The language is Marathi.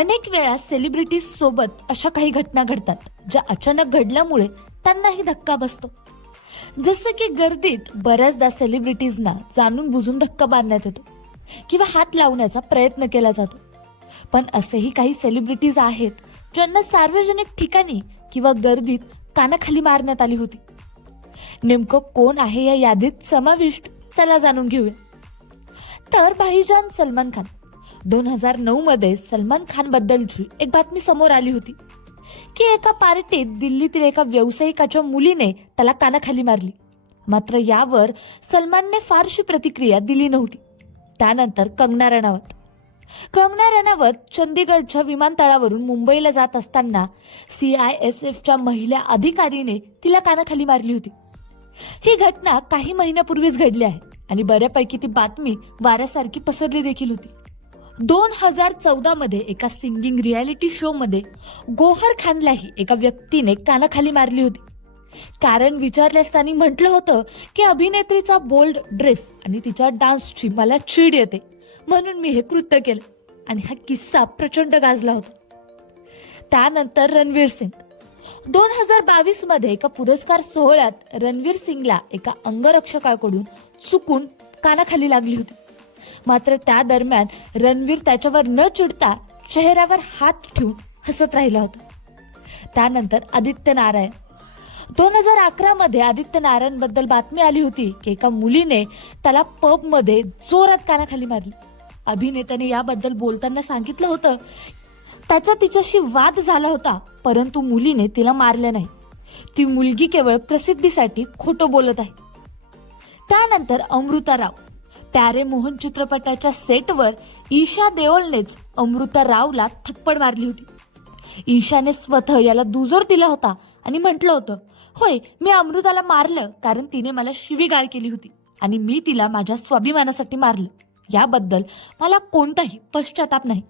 अनेक वेळा सेलिब्रिटीज सोबत अशा काही घटना घडतात ज्या अचानक घडल्यामुळे त्यांनाही धक्का बसतो. जसं की गर्दीत बऱ्याचदा सेलिब्रिटीजना जाणून बुजून धक्का बांधण्यात येतो किंवा हात लावण्याचा प्रयत्न केला जातो. पण असेही काही सेलिब्रिटीज आहेत ज्यांना सार्वजनिक ठिकाणी किंवा गर्दीत कानाखाली मारण्यात आली होती. नेमकं कोण आहे या यादीत समाविष्ट? चला जाणून घेऊया. तर भाईजान सलमान खान. दोन हजार नऊ मध्ये सलमान खान बद्दलची एक बातमी समोर आली होती की एका पार्टीत दिल्लीतील एका व्यावसायिकाच्या मुलीने त्याला कानाखाली मारली. मात्र यावर सलमानने फारशी प्रतिक्रिया दिली नव्हती. त्यानंतर कंगना रनावत कंगना रनावत चंदीगडच्या विमानतळावरून मुंबईला जात असताना सी आय एस एफच्या महिला अधिकारीने तिला कानाखाली मारली होती. ही घटना काही महिन्यापूर्वीच घडली आहे आणि बऱ्यापैकी ती बातमी वाऱ्यासारखी पसरली देखील होती. दोन हजार चौदा मध्ये एका सिंगिंग रियालिटी शो मध्ये गोहर खानलाही एका व्यक्तीने कानाखाली मारली होती. कारण विचारल्यास त्यांनी म्हटलं होतं की अभिनेत्रीचा बोल्ड ड्रेस आणि तिच्या डान्सची मला चीड येते. म्हणून मी हे कृत्य केलं आणि हा किस्सा प्रचंड गाजला होता. त्यानंतर रणवीर सिंग. दोन हजार बावीसमध्ये एका पुरस्कार सोहळ्यात रणवीर सिंगला एका अंगरक्षकाकडून चुकून कानाखाली लागली होती. मात्र त्या दरम्यान रणवीर त्याच्यावर न चिडता चेहऱ्यावर हात ठेवून हसत राहिला होता. त्यानंतर आदित्य नारायण दोन हजार अकरा मध्ये आदित्य नारायणबद्दल बातमी आली होती की एका मुलीने त्याला पबमध्ये जोरात कानाखाली मारली. अभिनेत्याने याबद्दल बोलताना सांगितलं होतं त्याचा तिच्याशी वाद झाला होता परंतु मुलीने तिला मारलं नाही. ती मुलगी केवळ प्रसिद्धीसाठी खोटं बोलत आहे. त्यानंतर अमृता राव. प्यारे मोहन चित्रपटाच्या सेटवर ईशा देओलनेच अमृता रावला थप्पड मारली होती. ईशाने स्वतः याला दुजोर दिला होता आणि म्हटलं होतं होय मी अमृताला मारलं कारण तिने मला शिवीगाळ केली होती आणि मी तिला माझ्या स्वाभिमानासाठी मारलं. याबद्दल मला कोणताही पश्चाताप नाही.